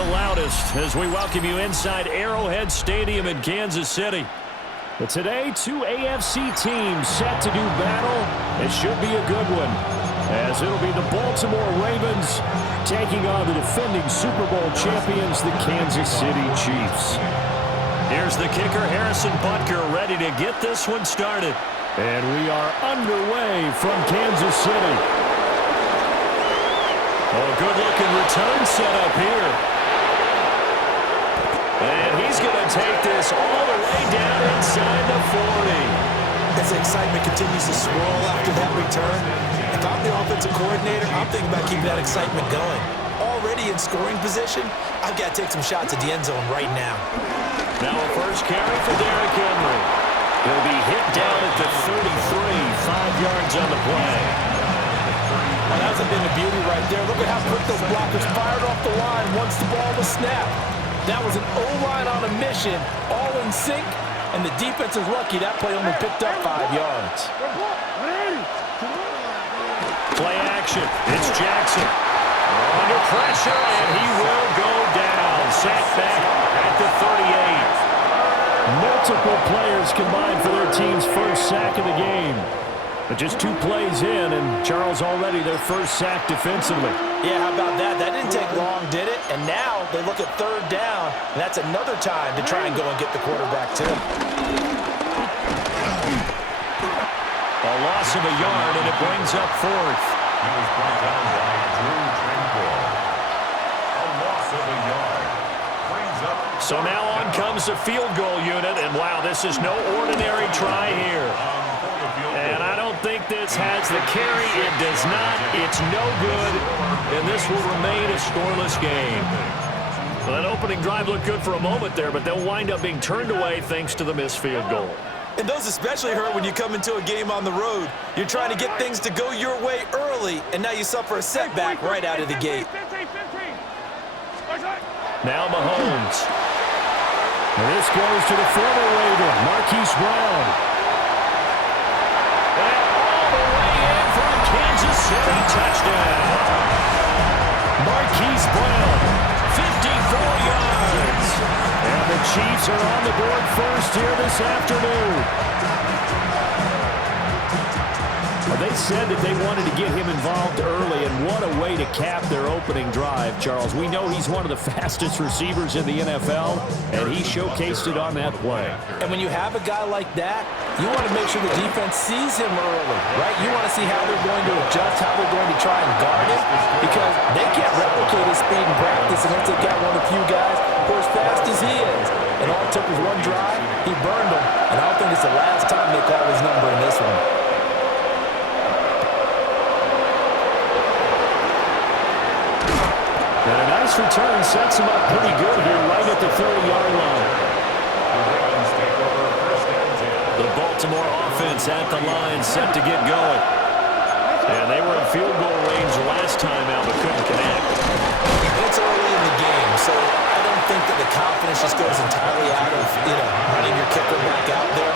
the loudest as we welcome you inside Arrowhead Stadium in Kansas City. But today, two AFC teams set to do battle. It should be a good one, as it'll be the Baltimore Ravens taking on the defending Super Bowl champions, the Kansas City Chiefs. Here's the kicker, Harrison Butker, ready to get this one started. And we are underway from Kansas City. Oh, good-looking return setup here. And he's going to take this all the way down inside the 40. As the excitement continues to swirl after that return, if I'm the offensive coordinator, I'm thinking about keeping that excitement going. Already in scoring position, I've got to take some shots at the end zone right now. Now a first carry for Derrick Henry. He'll be hit down at the 33, 5 yards on the play. Well, that's a bit of beauty right there. Look at how quick those blockers fired off the line once the ball was snapped. That was an O-line on a mission, all in sync, and the defense is lucky that play only picked up 5 yards. Play action. It's Jackson. Under pressure, and he will go down. Sacked back at the 38. Multiple players combined for their team's first sack of the game. But just 2 plays in, and Charles already their first sack defensively. Yeah, how about that? That didn't take long, did it? And now they look at 3rd down, and that's another time to try and go and get the quarterback too. A loss of a yard, and it brings up 4th. He was brought down by Drew Tranquil. A loss of a yard. Brings up. So now on comes the field goal unit, and wow, this is no ordinary try here. And I don't think this has the carry. It does not. It's no good. And this will remain a scoreless game. Well, that opening drive looked good for a moment there, but they'll wind up being turned away thanks to the missed field goal. And those especially hurt when you come into a game on the road. You're trying to get things to go your way early, and now you suffer a setback right out of the gate. Now Mahomes. And this goes to the former Raven, Marquise Brown. Kansas City touchdown. Marquise Brown, 54 yards. And the Chiefs are on the board first here this afternoon. Well, they said that they wanted to get him involved early, and what a way to cap their opening drive, Charles. We know he's one of the fastest receivers in the NFL, and he showcased it on that play. And when you have a guy like that, you want to make sure the defense sees him early, right? You want to see how they're going to adjust, how they're going to try and guard him, because they can't replicate his speed in practice unless they've got one of the few guys who are as fast as he is. And all it took was one drive, he burned them, and I don't think it's the last time they call his number in this one. And a nice return sets him up pretty good here right at the 30-yard line. The Baltimore offense at the line set to get going. And they were in field goal range last time out but couldn't connect. It's early in the game, so I don't think that the confidence just goes entirely out of, running your kicker back out there.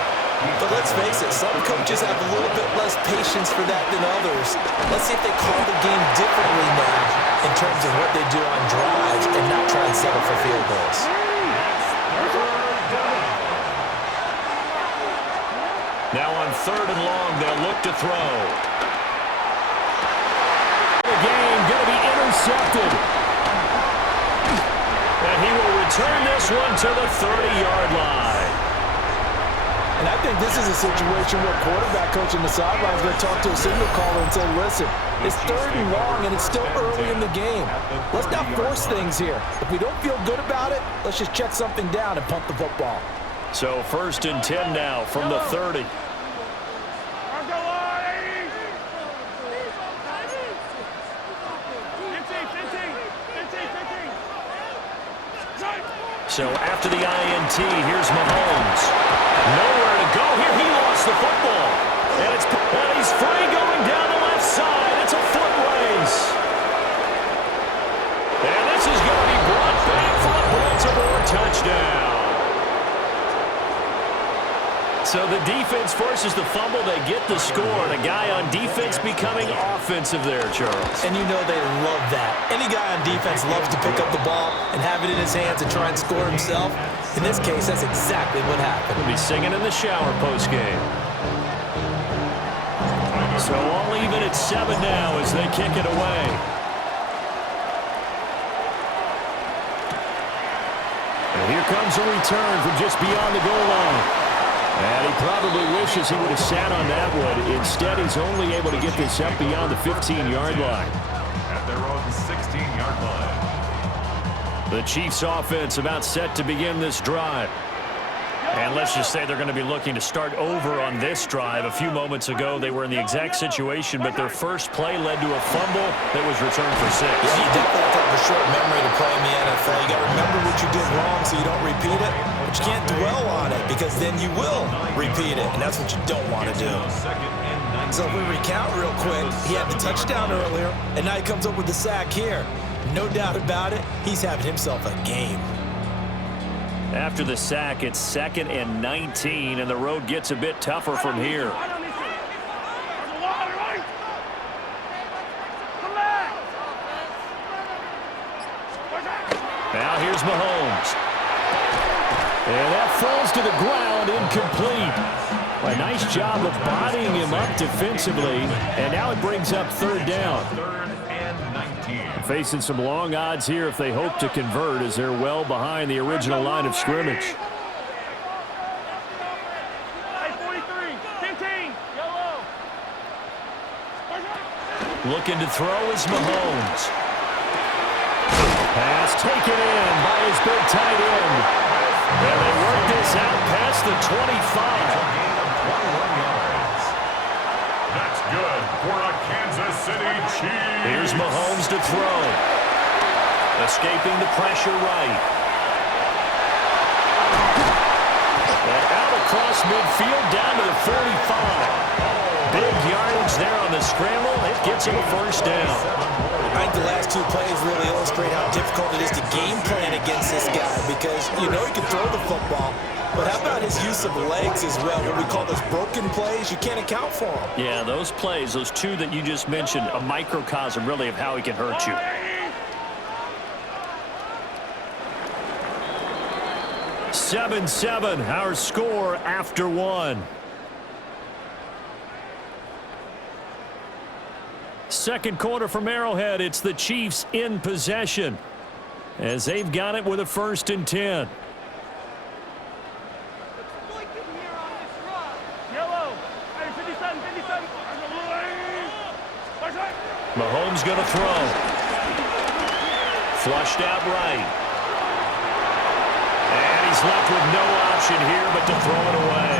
But let's face it, some coaches have a little bit less patience for that than others. Let's see if they call the game differently now in terms of what they do on drives and not try and settle for field goals. Now on 3rd and long, they'll look to throw. The game going to be intercepted. And he will return this one to the 30-yard line. And I think this is a situation where quarterback coach on the sideline is going to talk to a signal caller and say, listen, it's 3rd and long and it's still early in the game. Let's not force things here. If we don't feel good about it, let's just check something down and punt the football. So 1st and 10 now from the 30. So after the INT, here's Mahomes. Nowhere to go here. He lost the football. And he's free going down the left side. It's a foot race. And this is going to be brought back for a Baltimore touchdown. So the defense forces the fumble. They get the score, and a guy on defense becoming offensive there, Charles. And you know they love that. Any guy on defense loves to pick up the ball and have it in his hands and try and score himself. In this case, that's exactly what happened. He'll be singing in the shower post-game. So all even at 7 now as they kick it away. And here comes a return from just beyond the goal line. And he probably wishes he would have sat on that one. Instead, he's only able to get this up beyond the 15-yard line. At their own 16-yard line. The Chiefs' offense about set to begin this drive. And let's just say they're going to be looking to start over on this drive. A few moments ago, they were in the exact situation, but their first play led to a fumble that was returned for 6. Yeah, you definitely have to have a short memory to play in the NFL. You got to remember what you did wrong so you don't repeat it, but you can't dwell on it because then you will repeat it, and that's what you don't want to do. So if we recount real quick, he had the touchdown earlier, and now he comes up with the sack here. No doubt about it, he's having himself a game. After the sack, it's 2nd and 19, and the road gets a bit tougher from here. Now here's Mahomes. And that falls to the ground, incomplete. A nice job of bodying him up defensively, and now it brings up 3rd down. 3rd and 19. Facing some long odds here if they hope to convert as they're well behind the original line of scrimmage. Looking to throw is Mahomes. Pass taken in by his big tight end. And they work this out past the 25. Gain of 21 yards. That's good for a Kansas City Chiefs. Here's Mahomes to throw. Escaping the pressure right. And out across midfield down to the 45. Big yardage there on the scramble. It gets him a 1st down. I think the last 2 plays really illustrate how difficult it is to game plan against this guy because you know he can throw the football, but how about his use of legs as well? What we call those broken plays, you can't account for them. Yeah, those plays, those 2 that you just mentioned, a microcosm really of how he can hurt you. "7-7", our score after 1. Second quarter from Arrowhead, it's the Chiefs in possession as they've got it with a 1st and 10. Mahomes going to throw. Flushed out right. And he's left with no option here but to throw it away.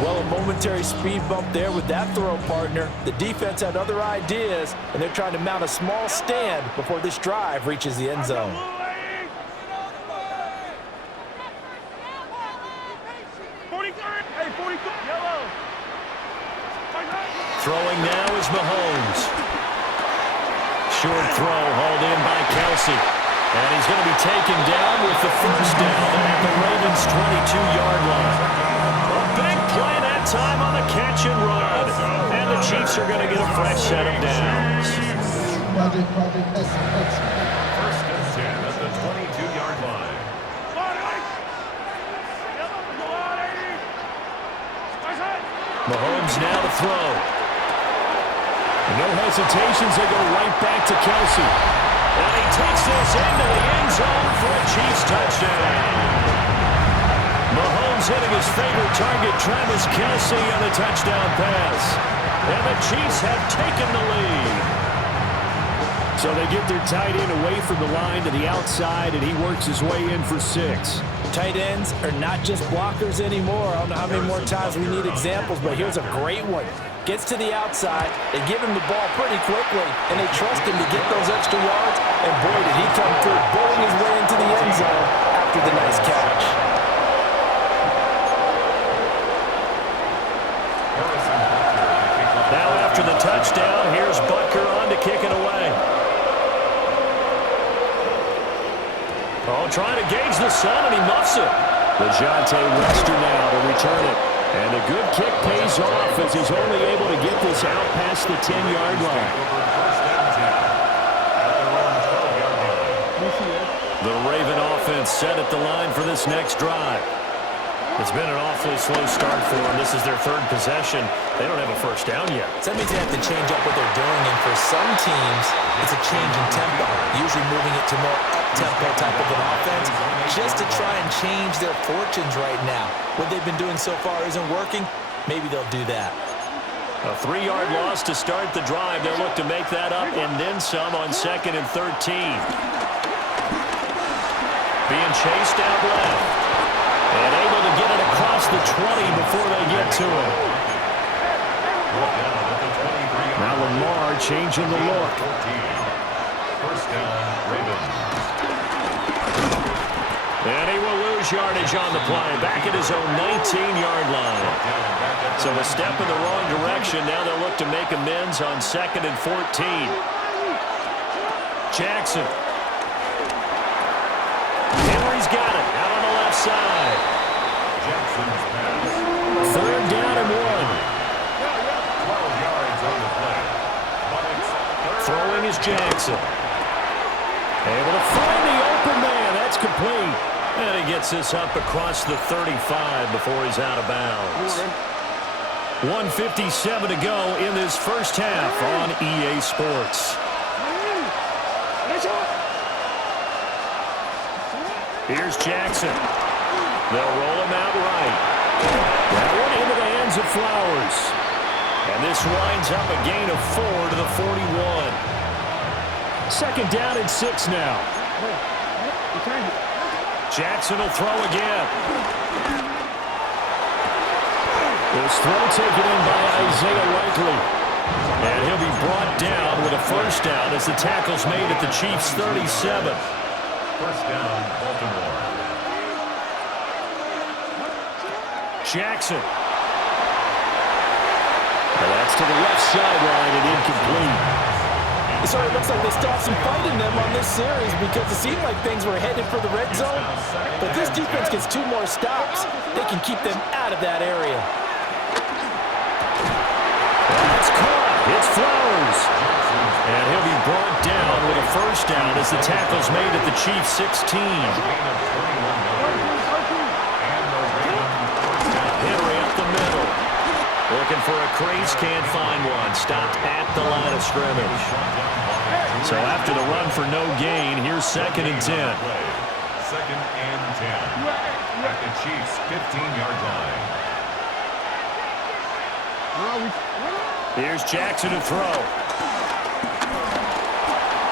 Well, a momentary speed bump there with that throw partner. The defense had other ideas, and they're trying to mount a small stand before this drive reaches the end zone. Throwing now is Mahomes. Short throw hauled in by Kelsey. And he's going to be taken down with the 1st down at the Ravens' 22-yard line. A big play that time on the catch and run. And the Chiefs are going to get a fresh set of downs. 1st and 10 at the 22-yard line. Mahomes now to throw. No hesitations, they go right back to Kelsey. And he takes this into the end zone for a Chiefs touchdown. Mahomes hitting his favorite target, Travis Kelsey, on a touchdown pass. And the Chiefs have taken the lead. So they get their tight end away from the line to the outside, and he works his way in for 6. Tight ends are not just blockers anymore. I don't know how many more times we need examples, but here's a great one. Gets to the outside, they give him the ball pretty quickly, and they trust him to get those extra yards, and boy, did he come through, bowling his way into the end zone after the nice catch. Now after the touchdown, here's Butker on to kick it away. Oh, trying to gauge the sun, and he muffs it. DeJounte Wester now to return it. And a good kick pays off as he's only able to get this out past the 10-yard line. The Raven offense set at the line for this next drive. It's been an awfully slow start for them. This is their third possession. They don't have a first down yet. So that means they have to change up what they're doing, and for some teams, it's a change in tempo, usually moving it to more up-tempo type of an offense, just to try and change their fortunes right now. What they've been doing so far isn't working. Maybe they'll do that. A 3-yard loss to start the drive. They'll look to make that up and then some on 2nd and 13. Being chased out left. And able to get it across the 20 before they get to him. Now Lamar changing the look. First down, Ravens. And he will lose yardage on the play. Back at his own 19-yard line. So a step in the wrong direction. Now they'll look to make amends on 2nd and 14. Jackson. Henry's got it. Out on the left side. Jackson's pass. 3rd down and 1. 12 yards on the play. But it's Throwing is Jackson. Able to find the open man. That's complete. And he gets this up across the 35 before he's out of bounds. 1:57 to go in this first half on EA Sports. Here's Jackson. They'll roll him out right. That one into the hands of Flowers. And this winds up a gain of 4 to the 41. 2nd down and 6 now. Jackson will throw again. This throw taken in by Isaiah Likely. And he'll be brought down with a first down as the tackle's made at the Chiefs' 37. first down, Baltimore. Jackson. And that's to the left sideline and incomplete. So it looks like they stopped some fight in them on this series because it seemed like things were headed for the red zone. But this defense gets 2 more stops. They can keep them out of that area. That's caught. It's Flowers. And he'll be brought down with a first down as the tackle's made at the Chiefs' 16. Henry up the middle. Looking for a crease, can't find one. Stopped at the line of scrimmage. So after the run for no gain, here's 2nd and 10. 2nd and 10. At the Chiefs' 15-yard line. Here's Jackson to throw.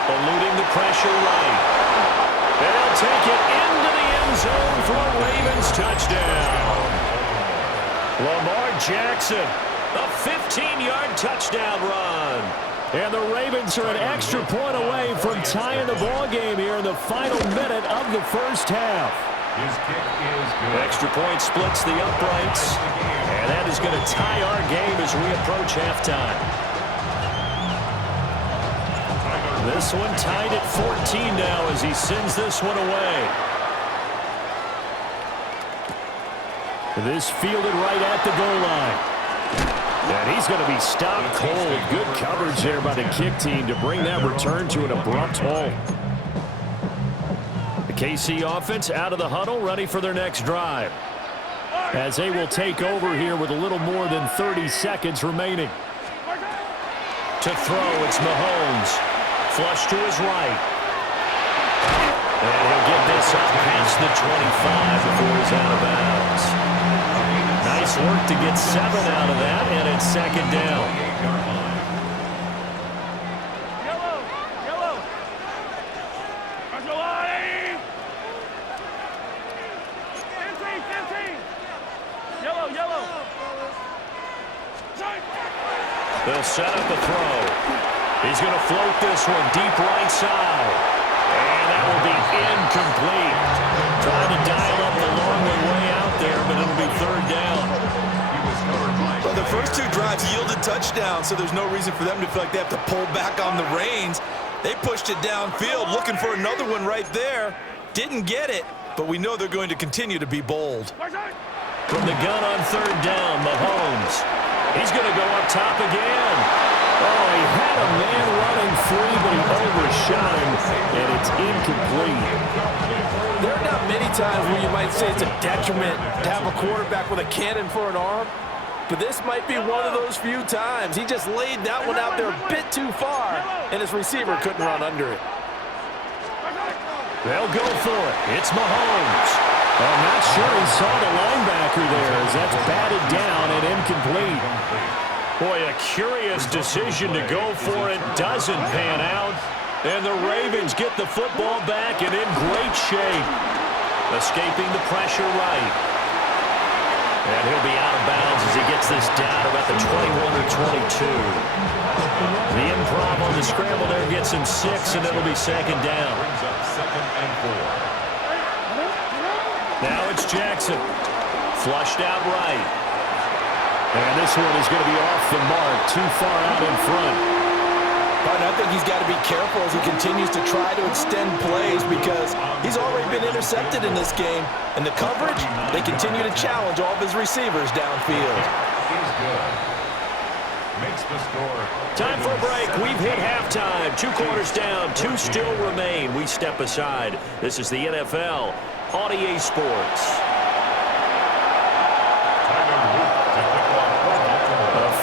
Eluding the pressure right. And they'll take it into the end zone for a Ravens touchdown. Lamar Jackson, a 15-yard touchdown run. And the Ravens are an extra point away from tying the ball game here in the final minute of the first half. His kick is good. Extra point splits the uprights. And that is going to tie our game as we approach halftime. This one tied at 14 now as he sends this one away. This fielded right at the goal line. And he's going to be stopped cold. Good coverage there by the kick team to bring that return to an abrupt halt. The KC offense out of the huddle, ready for their next drive. As they will take over here with a little more than 30 seconds remaining. To throw, it's Mahomes. Flush to his right. And he'll get this up past the 25 before he's out of bounds. Nice work to get 7 out of that, and it's 2nd down. Yellow! Yellow! Yellow! Yellow! They'll set up the throw. He's going to float this one deep right side. And that will be incomplete. Trying to dial up the long way out there, but it'll be 3rd down. Well, the first 2 drives yielded touchdowns, so there's no reason for them to feel like they have to pull back on the reins. They pushed it downfield, looking for another one right there. Didn't get it. but we know they're going to continue to be bold. From the gun on third down, Mahomes. He's going to go up top again. Oh, he had a man running free, but he overshot him, and it's incomplete. There are not many times where you might say it's a detriment to have a quarterback with a cannon for an arm, but this might be one of those few times. He just laid that one out there a bit too far, and his receiver couldn't run under it. They'll go for it. It's Mahomes. I'm not sure he saw the linebacker there as that's batted down and incomplete. Boy, a curious decision to go for it. Doesn't pan out. And the Ravens get the football back and in great shape. Escaping the pressure right. And he'll be out of bounds as he gets this down about the 21 or 22. The improv on the scramble there gets him 6, and it'll be second down. Brings up 2nd and 4. Now it's Jackson. Flushed out right. And this one is going to be off the mark, too far out in front. But I think he's got to be careful as he continues to try to extend plays because he's already been intercepted in this game. And the coverage, they continue to challenge all of his receivers downfield. He's good. Makes the score. Time for a break. We've hit halftime. 2 quarters down. 2 still remain. We step aside. This is the NFL on EA Sports.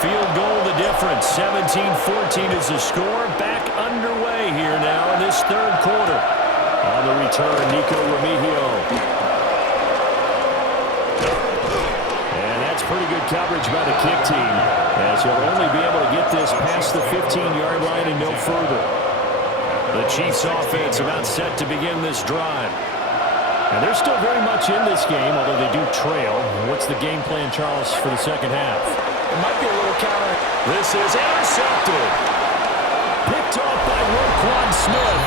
Field goal the difference. 17-14 is the score. Back underway here now in this third quarter. On the return, Nico Remigio. And that's pretty good coverage by the kick team, as he'll only be able to get this past the 15-yard line and no further. The Chiefs offense about set to begin this drive. And they're still very much in this game, although they do trail. What's the game plan, Charles, for the second half? It might be a little counter. This is intercepted. Picked off by Roquan Smith.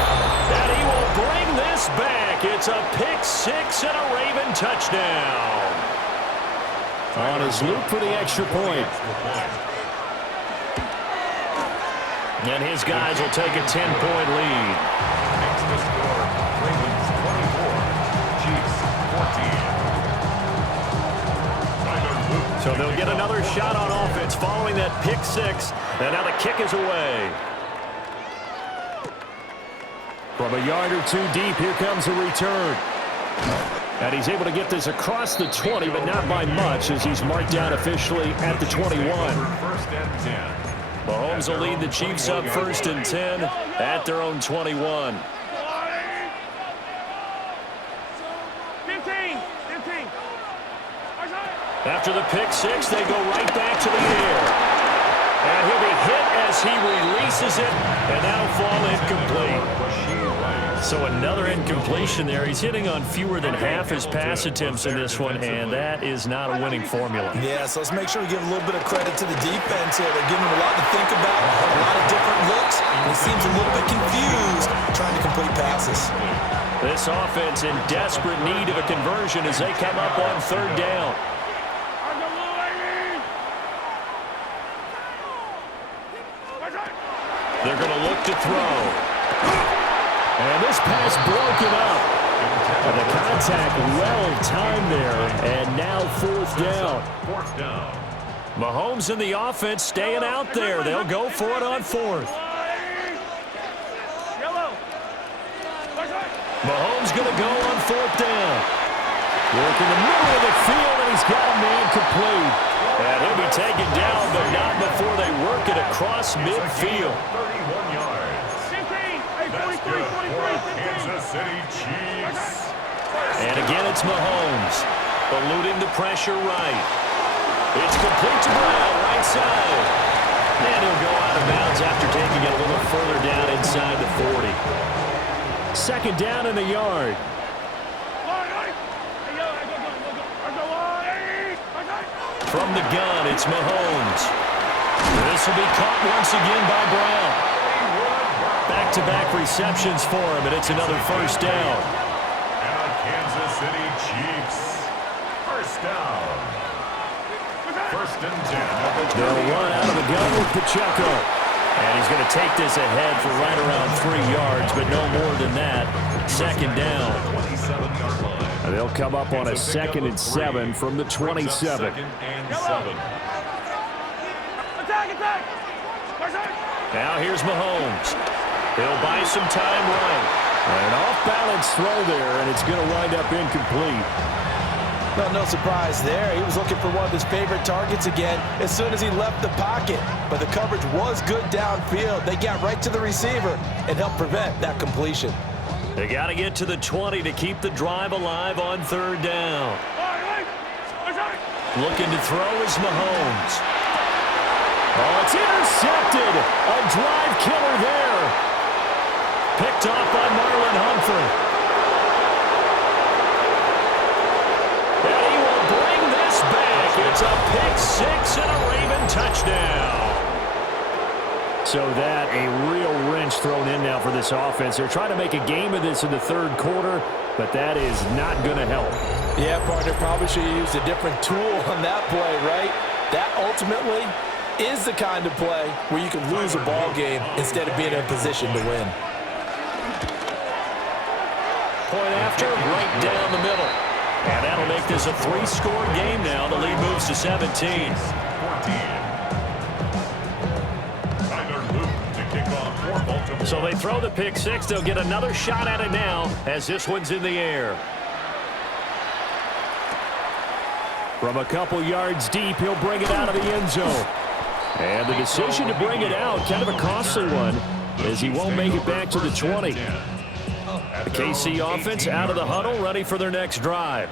And he will bring this back. It's a pick 6 and a Raven touchdown. On his loop for the extra point. And his guys will take a 10-point lead. Makes the score. Ravens 24. Chiefs 14. So they'll get another shot on offense following that pick 6. And now the kick is away. From a yard or 2 deep, here comes a return. And he's able to get this across the 20, but not by much, as he's marked down officially at the 21. 1st and 10. Mahomes will lead the Chiefs up 1st and 10 at their own 21. 15. After the pick 6, they go right back to the air. And he'll be hit as he releases it, and that'll fall incomplete. So another incompletion there. He's hitting on fewer than half his pass attempts in this one, and that is not a winning formula. Yeah, so let's make sure we give a little bit of credit to the defense here. They're giving him a lot to think about, a lot of different looks, and he seems a little bit confused trying to complete passes. This offense in desperate need of a conversion as they come up on 3rd down. They're going to look to throw. And this pass broken up. And the contact well-timed there. And now 4th down. 4th down. Mahomes and the offense staying out there. They'll go for it on 4th. Mahomes going to go on 4th down. Work in the middle of the field, and he's got a man complete. And he'll be taken down, but not before they work it across midfield. 31 yards. 15. That's good for Kansas City Chiefs. And again, it's Mahomes. Eluding the pressure right. It's complete to Brown, right side. And he'll go out of bounds after taking it a little further down inside the 40. 2nd down in the yard. From the gun, it's Mahomes. This will be caught once again by Brown. Back-to-back receptions for him, and it's another 1st down. And Kansas City Chiefs. 1st down. 1st and 10. They'll run out of the gun with Pacheco. And he's going to take this ahead for right around 3 yards, but no more than that. 2nd down. 27-yard line. They'll come up on a 2nd and 7 from the 27. Attack! Now here's Mahomes. He'll buy some time right. An off-balance throw there, and it's going to wind up incomplete. Well, no surprise there. He was looking for one of his favorite targets again as soon as he left the pocket. But the coverage was good downfield. They got right to the receiver and helped prevent that completion. They got to get to the 20 to keep the drive alive on 3rd down. Looking to throw is Mahomes. Oh, it's intercepted. A drive killer there. Picked off by Marlon Humphrey. And he will bring this back. It's a pick 6 and a Raven touchdown. So that a real wrench thrown in now for this offense. They're trying to make a game of this in the 3rd quarter, but that is not going to help. Yeah, partner, probably should have used a different tool on that play, right? That ultimately is the kind of play where you can lose a ball game instead of being in a position to win. Point after, right down the middle. And that'll make this a 3-score game now. The lead moves to 17. So they throw the pick 6. They'll get another shot at it now as this one's in the air. From a couple yards deep, he'll bring it out of the end zone. And the decision to bring it out, kind of a costly one, as he won't make it back to the 20. The KC offense out of the huddle, ready for their next drive.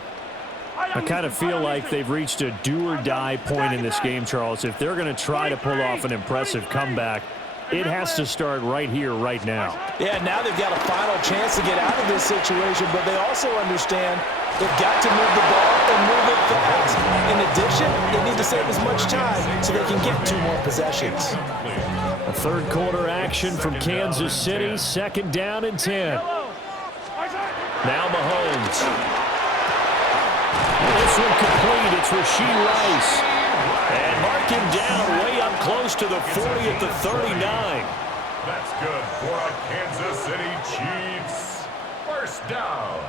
I kind of feel like they've reached a do-or-die point in this game, Charles. If they're going to try to pull off an impressive comeback, it has to start right here, right now. Yeah, now they've got a final chance to get out of this situation, but they also understand they've got to move the ball and move it fast. In addition, they need to save as much time so they can get 2 more possessions. A 3rd quarter action from Kansas City, 2nd down and 10. Now Mahomes. This one complete. It's Rashee Rice. And mark him down way up close to the 40 at the 39. That's good for a Kansas City Chiefs. 1st down.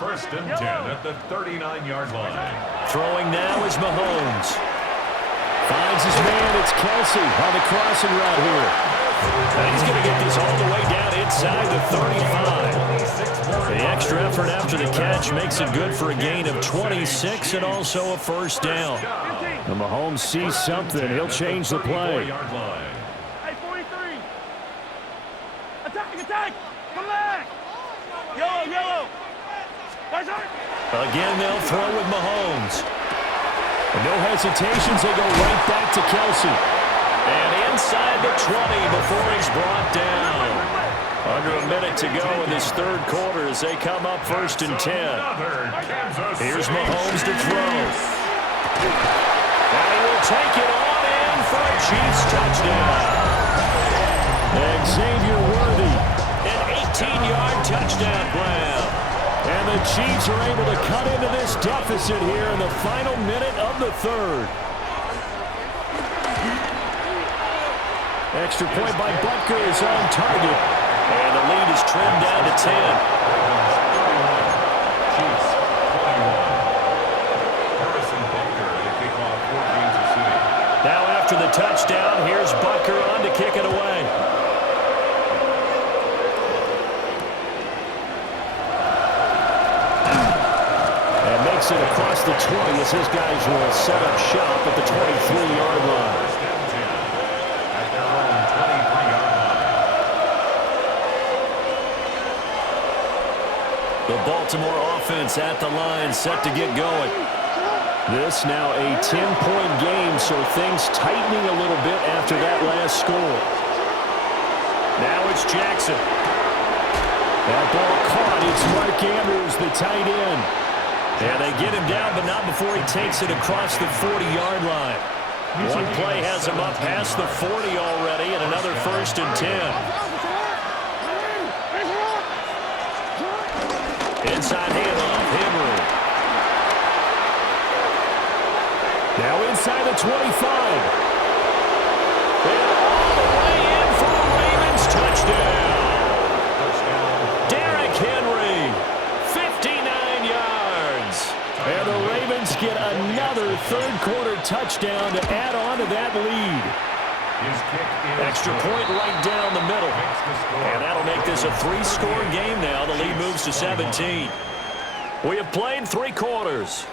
1st and 10 at the 39-yard line. Throwing now is Mahomes. Finds his man. It's Kelsey on the crossing route here. And he's going to get this all the way down inside the 35. The extra effort after the catch makes it good for a gain of 26 and also a 1st down. And Mahomes sees something. He'll change the play. Hey, 43. Attack. Come back. Yellow. Again, they'll throw with Mahomes. And no hesitations. They go right back to Kelsey. And inside the 20 before he's brought down. Under a minute to go in this 3rd quarter as they come up 1st and 10. Here's Mahomes to throw. And he will take it on in for a Chiefs touchdown. Xavier Worthy, an 18-yard touchdown grab. And the Chiefs are able to cut into this deficit here in the final minute of the 3rd. Extra point by Butker is on target. And the lead is trimmed down to 10. Chiefs 21. Harrison Butker to kick off for Kansas City. Now after the touchdown, here's Butker on to kick it away. And makes it across the 20 as his guys will set up shop at the 23-yard line. The Baltimore offense at the line, set to get going. This now a 10-point game, so things tightening a little bit after that last score. Now it's Jackson. That ball caught. It's Mark Andrews, the tight end. And they get him down, but not before he takes it across the 40-yard line. One play has him up past the 40 already, and another 1st and 10. Inside handoff, Henry. Now inside the 25. And all the way in for a Ravens touchdown. Derrick Henry, 59 their third quarter touchdown to add on to that lead. Extra point right down the middle. And that'll make this a 3-score game now. The lead moves to 17. We have played 3 quarters.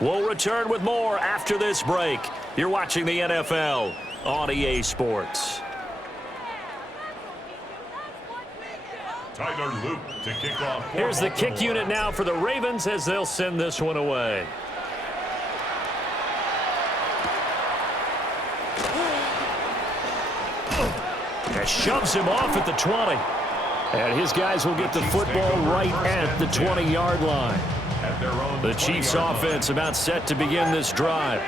We'll return with more after this break. You're watching the NFL on EA Sports. Tyler Luke to kick off. Here's the kick unit now for the Ravens as they'll send this one away. And shoves him off at the 20. And his guys will get the football right at the 20-yard line. The Chiefs offense about set to begin this drive.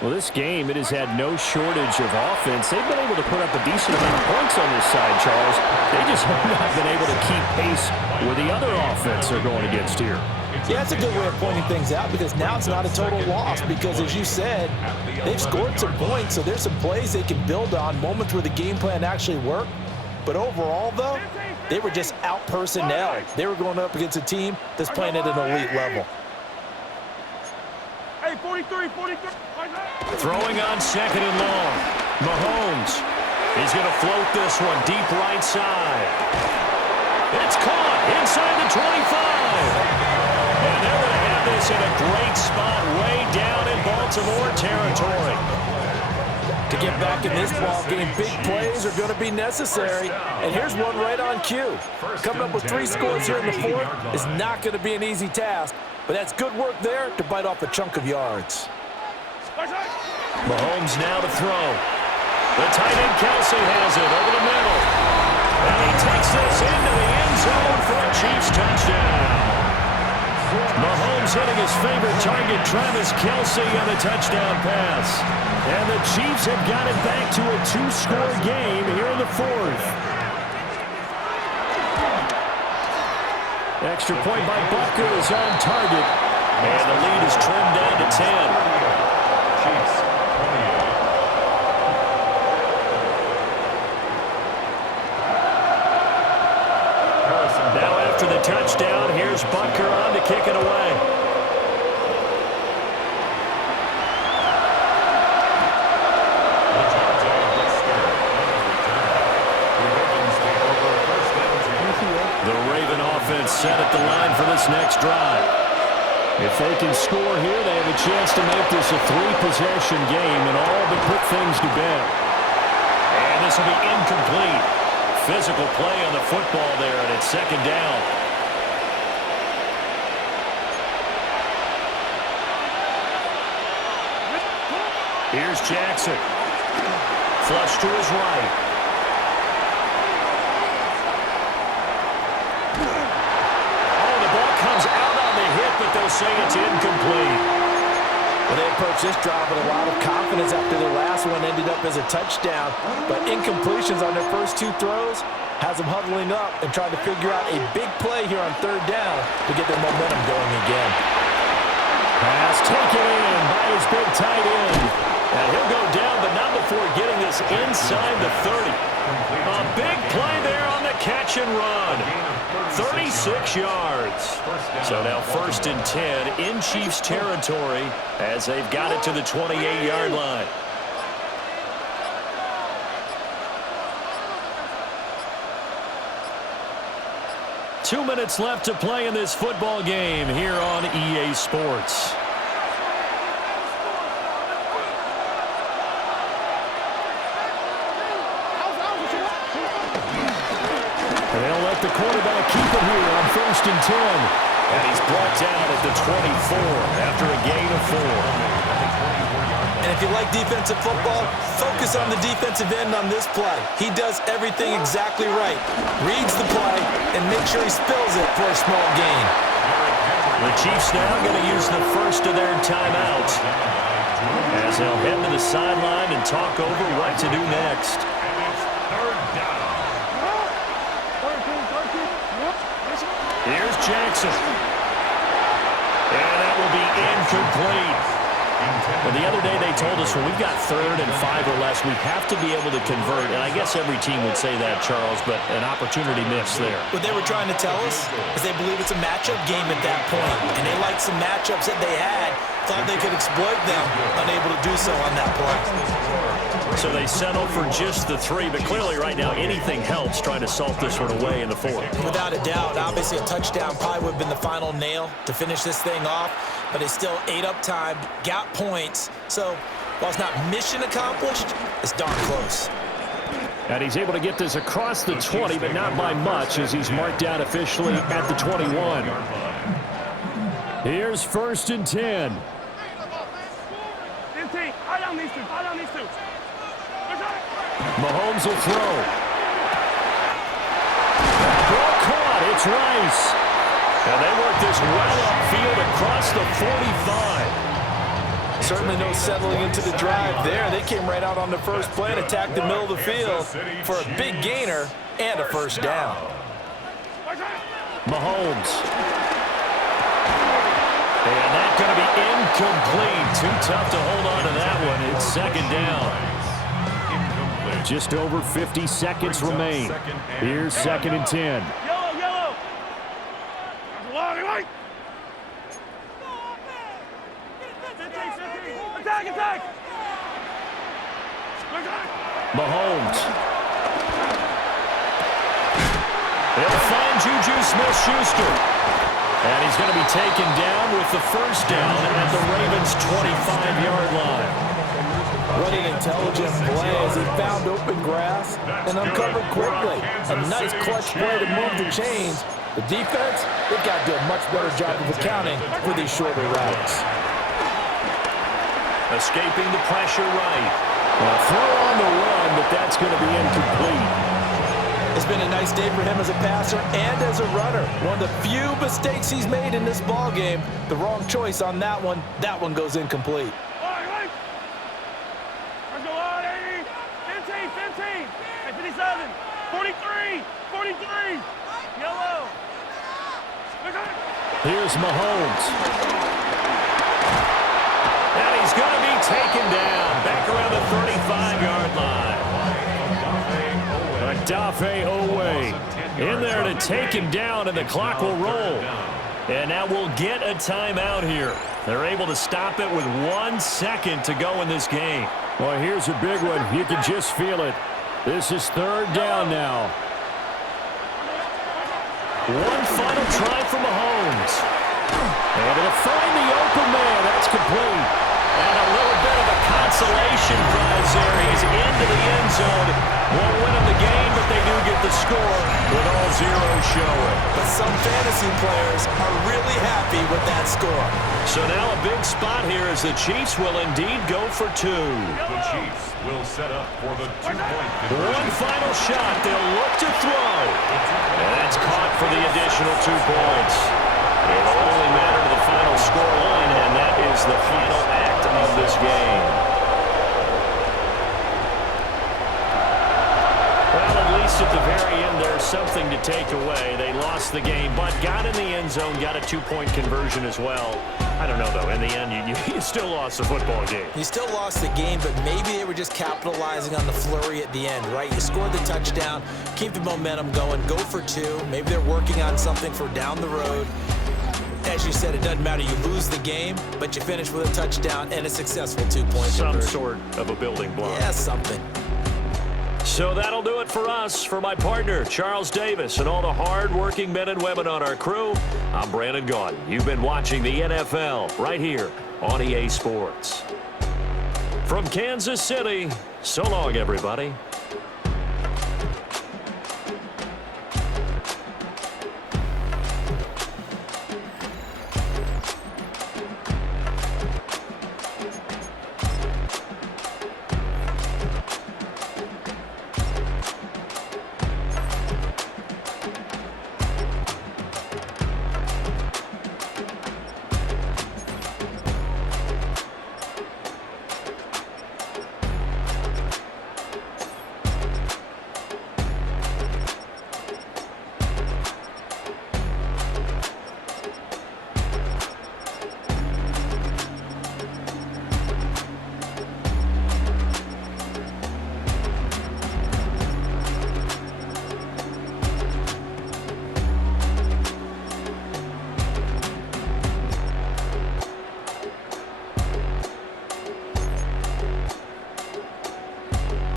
Well, this game, it has had no shortage of offense. They've been able to put up a decent amount of points on this side, Charles. They just have not been able to keep pace with the other offense they're going against here. Yeah, that's a good way of pointing things out because now it's not a total loss because, as you said, they've scored some points, so there's some plays they can build on, moments where the game plan actually worked. But overall, though, they were just out-personnel. They were going up against a team that's playing at an elite level. Hey, 43, 43. Throwing on second and long. Mahomes. He's going to float this one deep right side. It's caught inside the 25. And they're going to have this in a great spot way down in Baltimore territory. To get back in this ball game, big plays are going to be necessary. And here's one right on cue. Coming up with 3 scores here in the 4th is not going to be an easy task, but that's good work there to bite off a chunk of yards. Mahomes now to throw. The tight end Kelsey has it over the middle. And he takes this into the end zone for a Chiefs touchdown. Mahomes hitting his favorite target, Travis Kelsey, on the touchdown pass. And the Chiefs have got it back to a 2-score game here in the 4th. Extra point by Butker is on target. And the lead is trimmed down to 10. Chiefs 28. Now after the touchdown, here's Butker on to kick it away. The Raven offense set at the line for this next drive. If they can score here, they have a chance to make this a 3-possession game and all but put things to bed. And this will be incomplete. Physical play on the football there, and it's second down. Here's Jackson. Flush to his right. Oh, the ball comes out on the hit, but they'll say it's incomplete. Well, they approached this drive with a lot of confidence after their last one ended up as a touchdown. But incompletions on their first 2 throws has them huddling up and trying to figure out a big play here on 3rd down to get their momentum going again. Pass taken in by his big tight end. And he'll go down, but not before getting this inside the 30. A big play there on the catch and run. 36 yards. So now 1st and 10 in Chiefs territory as they've got it to the 28-yard line. Two minutes left to play in this football game here on EA Sports. They'll let the quarterback keep it here on 1st and 10. And he's brought down at the 24 after a gain of 4. And if you like defensive football, focus on the defensive end on this play. He does everything exactly right. Reads the play and makes sure he spills it for a small gain. The Chiefs now going to use the first of their timeouts as they'll head to the sideline and talk over what to do next. Here's Jackson. And that will be incomplete. Well, the other day they told us when we've got 3rd and 5 or less, we have to be able to convert. And I guess every team would say that, Charles, but an opportunity missed there. What they were trying to tell us is they believe it's a matchup game at that point. And they liked some matchups that they had thought they could exploit them. Unable to do so on that play. So they settle for just the 3, but clearly right now anything helps trying to salt this one away in the 4th. Without a doubt, obviously a touchdown probably would have been the final nail to finish this thing off, but it's still ate up time, got points. So while it's not mission accomplished, it's darn close. And he's able to get this across the 20, but not by much as he's marked down officially at the 21. Here's 1st and 10. Mahomes will throw. Ball caught. It's Rice. And they work this well upfield across the 45. Certainly no settling into the drive there. They came right out on the first play and attacked the middle of the field for a big gainer and a first down. Mahomes. And that's going to be incomplete. Too tough to hold on to that one. It's 2nd down. Just over 50 seconds remain. Here's 2nd and 10. Yellow. Attack. Mahomes. They'll find Juju Smith-Schuster. And he's going to be taken down with the first down at the Ravens' 25-yard line. What an intelligent play as he found open grass and uncovered quickly. A nice clutch play to move the chains. The defense, they've got to do a much better job of accounting for these shorter routes. Escaping the pressure right. A throw on the run, but that's going to be incomplete. It's been a nice day for him as a passer and as a runner. One of the few mistakes he's made in this ball game. The wrong choice on that one. That one goes incomplete. Let's go on, 80. 15. 57. 43. Yellow. Here's Mahomes. And he's going to be taken down back around the 35-yard line. Dafe Owe in there to take him down, and the clock will roll. And now we'll get a timeout here. They're able to stop it with 1 second to go in this game. Well, here's a big one. You can just feel it. This is 3rd down now. One final try for Mahomes. Able to find the open man. That's complete. And a little bit of a consolation prize there. He's into the end zone. Won't win him the game, but they do get the score with all zeros showing. But some fantasy players are really happy with that score. So now a big spot here as the Chiefs will indeed go for 2. The Chiefs will set up for the 2-point conversion. One final shot. They'll look to throw. And that's caught for the additional 2 points. It'll only matter to the final score line, and that is the final act of this game. Well, at least at the very end, there's something to take away. They lost the game, but got in the end zone, got a 2-point conversion as well. I don't know, though. In the end, you still lost the football game. You still lost the game, but maybe they were just capitalizing on the flurry at the end, right? You scored the touchdown, keep the momentum going, go for 2. Maybe they're working on something for down the road. As you said, it doesn't matter. You lose the game, but you finish with a touchdown and a successful 2-point conversion. Some sort of a building block. Yeah, something. So that'll do it for us. For my partner, Charles Davis, and all the hard-working men and women on our crew, I'm Brandon Gaudin. You've been watching the NFL right here on EA Sports. From Kansas City, so long, everybody.